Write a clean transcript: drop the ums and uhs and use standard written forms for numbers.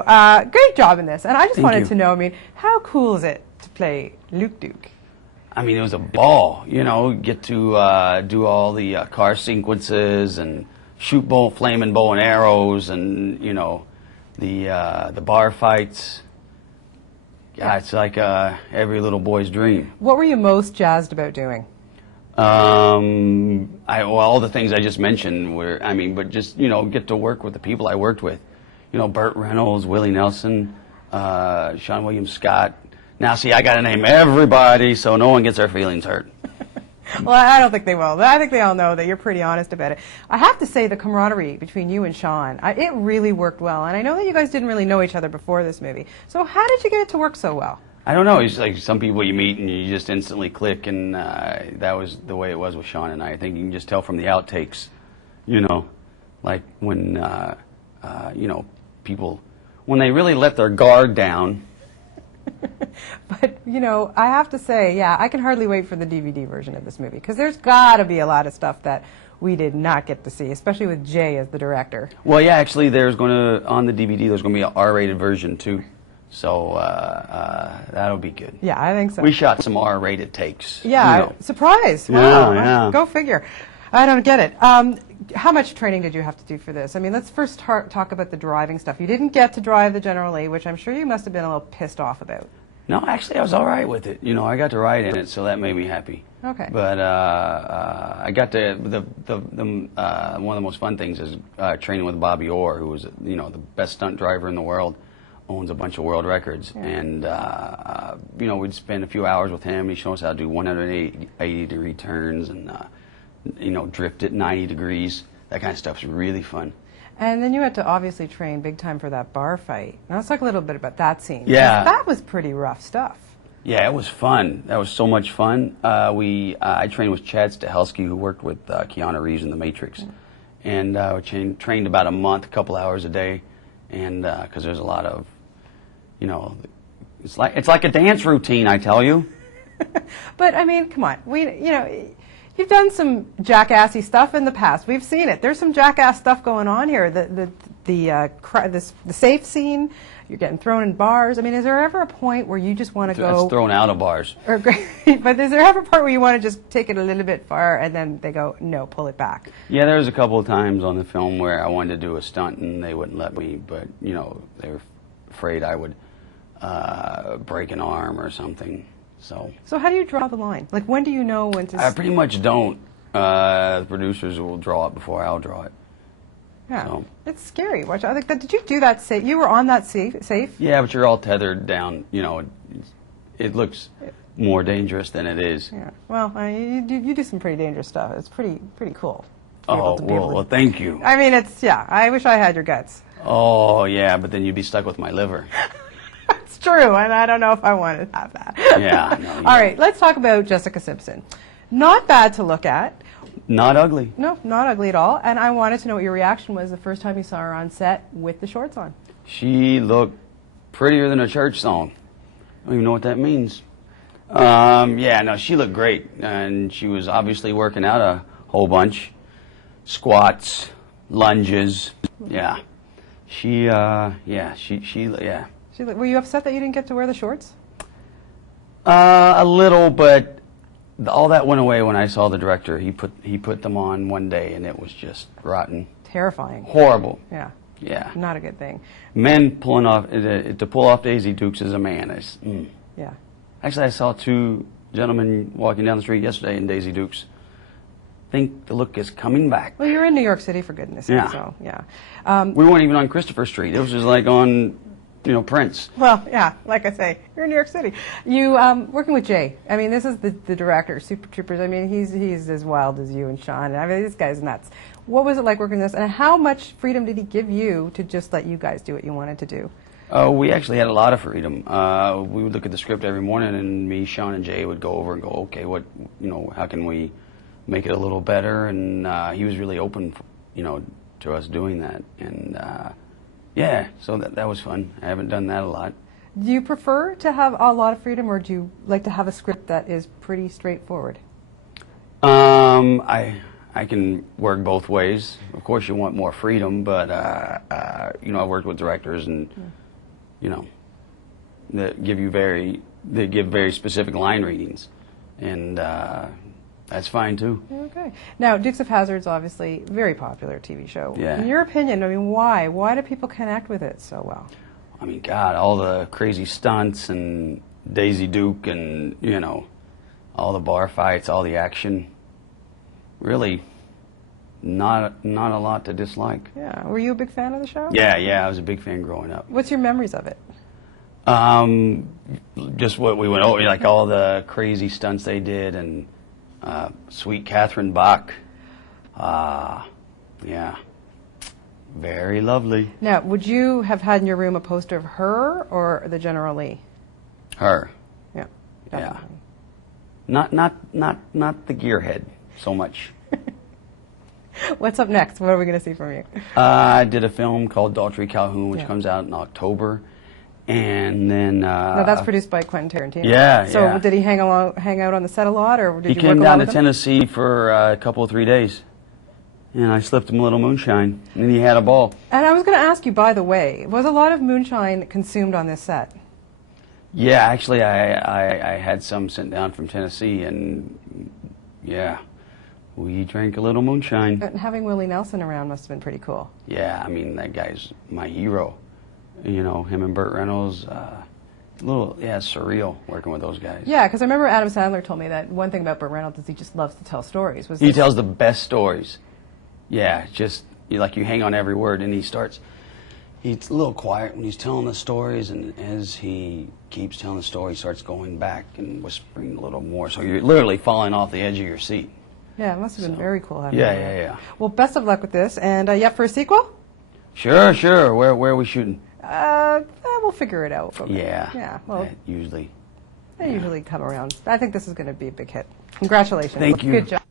Great job in this, and I just Thank wanted you. to know, I mean, how cool is it to play Luke Duke? I mean, it was a ball, you know, get to do all the car sequences and shoot flaming bow and arrows and, you know, the bar fights. Yeah, it's like every little boy's dream. What were you most jazzed about doing? Well, all the things I just mentioned were, I mean, but just, you know, get to work with the people I worked with. You know, Burt Reynolds, Willie Nelson, Sean William Scott. Now, see, I got to name everybody so no one gets their feelings hurt. Well, I don't think they will. I think they all know that you're pretty honest about it. I have to say the camaraderie between you and Sean, it really worked well. And I know that you guys didn't really know each other before this movie. So how did you get it to work so well? I don't know. It's like some people you meet and you just instantly click, and that was the way it was with Sean and I. I think you can just tell from the outtakes, you know, like when, you know, people, when they really let their guard down. But, you know, I have to say, yeah, I can hardly wait for the DVD version of this movie, because there's got to be a lot of stuff that we did not get to see, especially with Jay as the director. Well, yeah, actually, there's going to, on the DVD, there's going to be an R-rated version, too. So that'll be good. Yeah, I think so. We shot some R-rated takes. Yeah, you know. surprise. Wow. Yeah. Go figure. I don't get it. How much training did you have to do for this? I mean, let's first talk about the driving stuff. You didn't get to drive the General Lee, which I'm sure you must have been a little pissed off about. No, actually, I was all right with it. You know, I got to ride in it, so that made me happy. Okay. But I got to one of the most fun things is training with Bobby Orr, who was, you know, the best stunt driver in the world, owns a bunch of world records, yeah. And you know, we'd spend a few hours with him. He showed us how to do 180-degree turns and you know, drift at 90 degrees. That kind of stuff's really fun. And then you had to obviously train big time for that bar fight. Now let's talk a little bit about that scene. Yeah. That was pretty rough stuff. Yeah, it was fun. That was so much fun. I trained with Chad Stahelski, who worked with Keanu Reeves in The Matrix. And we trained about a month, a couple hours a day, and because there's a lot of, you know, it's like a dance routine, I tell you. But I mean, come on, you know, you've done some jackassy stuff in the past. We've seen it. There's some jackass stuff going on here. The safe scene. You're getting thrown in bars. I mean, is there ever a point where you just want to go? That's thrown out of bars. Or great, but is there ever a part where you want to just take it a little bit far and then they go, no, pull it back? Yeah, there was a couple of times on the film where I wanted to do a stunt and they wouldn't let me, but you know, they were afraid I would break an arm or something. So how do you draw the line? Like, when do you know when to? I pretty much don't. The producers will draw it before I'll draw it. Yeah, so. It's scary. Watch. I think that. Did you do that safe? You were on that safe? Yeah, but you're all tethered down. You know, it looks more dangerous than it is. Yeah. Well, you do some pretty dangerous stuff. It's pretty cool. Oh, well, thank you. I mean, yeah. I wish I had your guts. Oh, yeah, but then you'd be stuck with my liver. It's true, and I don't know if I want to have that. Yeah. No, all right, let's talk about Jessica Simpson. Not bad to look at. Not ugly. No, not ugly at all. And I wanted to know what your reaction was the first time you saw her on set with the shorts on. She looked prettier than a church song. I don't even know what that means. Yeah, no, she looked great, and she was obviously working out a whole bunch. Squats, lunges, yeah. Yeah. Were you upset that you didn't get to wear the shorts? A little, but all that went away when I saw the director. He put them on one day, and it was just rotten. Terrifying. Horrible. Yeah. Yeah. Not a good thing. Men pulling off to pull off Daisy Dukes as a man. Yeah. Actually, I saw two gentlemen walking down the street yesterday in Daisy Dukes. I think the look is coming back. Well, you're in New York City, for goodness sake. So yeah. We weren't even on Christopher Street. It was just like on, you know, Prince. Well, yeah, like I say, you're in New York City. You working with Jay. I mean, this is the director, Super Troopers. I mean, he's as wild as you and Sean. I mean, this guy's nuts. What was it like working this, and how much freedom did he give you to just let you guys do what you wanted to do? We actually had a lot of freedom. We would look at the script every morning, and me, Sean, and Jay would go over and go, okay, what, you know, how can we make it a little better? And he was really open, you know, to us doing that. And yeah, so that was fun. I haven't done that a lot. Do you prefer to have a lot of freedom, or I can work both ways. Of course, you want more freedom, but you know, I've worked with directors, and you know, that give very specific line readings, and that's fine too. Okay. Now, Dukes of Hazzard's obviously a very popular TV show. Yeah. In your opinion, I mean, why? Why do people connect with it so well? I mean, God, all the crazy stunts and Daisy Duke, and you know, all the bar fights, all the action. Really, not a lot to dislike. Yeah. Were you a big fan of the show? Yeah, I was a big fan growing up. What's your memories of it? Just what we went over, like all the crazy stunts they did, and sweet Catherine Bach. Yeah, very lovely. Now, would you have had in your room a poster of her or the General Lee? Her. Yeah. Yeah. Definitely. Not the gearhead so much. What's up next? What are we going to see from you? I did a film called Daughtry Calhoun, which Yeah. comes out in October, and then Now, that's produced by Quentin Tarantino. Yeah, So yeah. did he hang out on the set a lot, or did he you came work down along to with him? Tennessee for a couple of 3 days, and I slipped him a little moonshine, and he had a ball. And I was going to ask you, by the way, was a lot of moonshine consumed on this set? Yeah, actually, I had some sent down from Tennessee, and yeah, we drank a little moonshine. But having Willie Nelson around must have been pretty cool. Yeah, I mean, that guy's my hero. You know, him and Burt Reynolds, surreal working with those guys. Yeah, because I remember Adam Sandler told me that one thing about Burt Reynolds is he just loves to tell stories. Was He this- tells the best stories. Yeah, just like you hang on every word, and he's a little quiet when he's telling the stories, and as he keeps telling the story, he starts going back and whispering a little more. So you're literally falling off the edge of your seat. Yeah, it must have been very cool having Yeah, him around. yeah. Well, best of luck with this, and you up for a sequel? Sure. Where are we shooting? We'll figure it out. Yeah. Yeah, well, Usually. they usually come around. I think this is going to be a big hit. Congratulations. Thank you. Good job.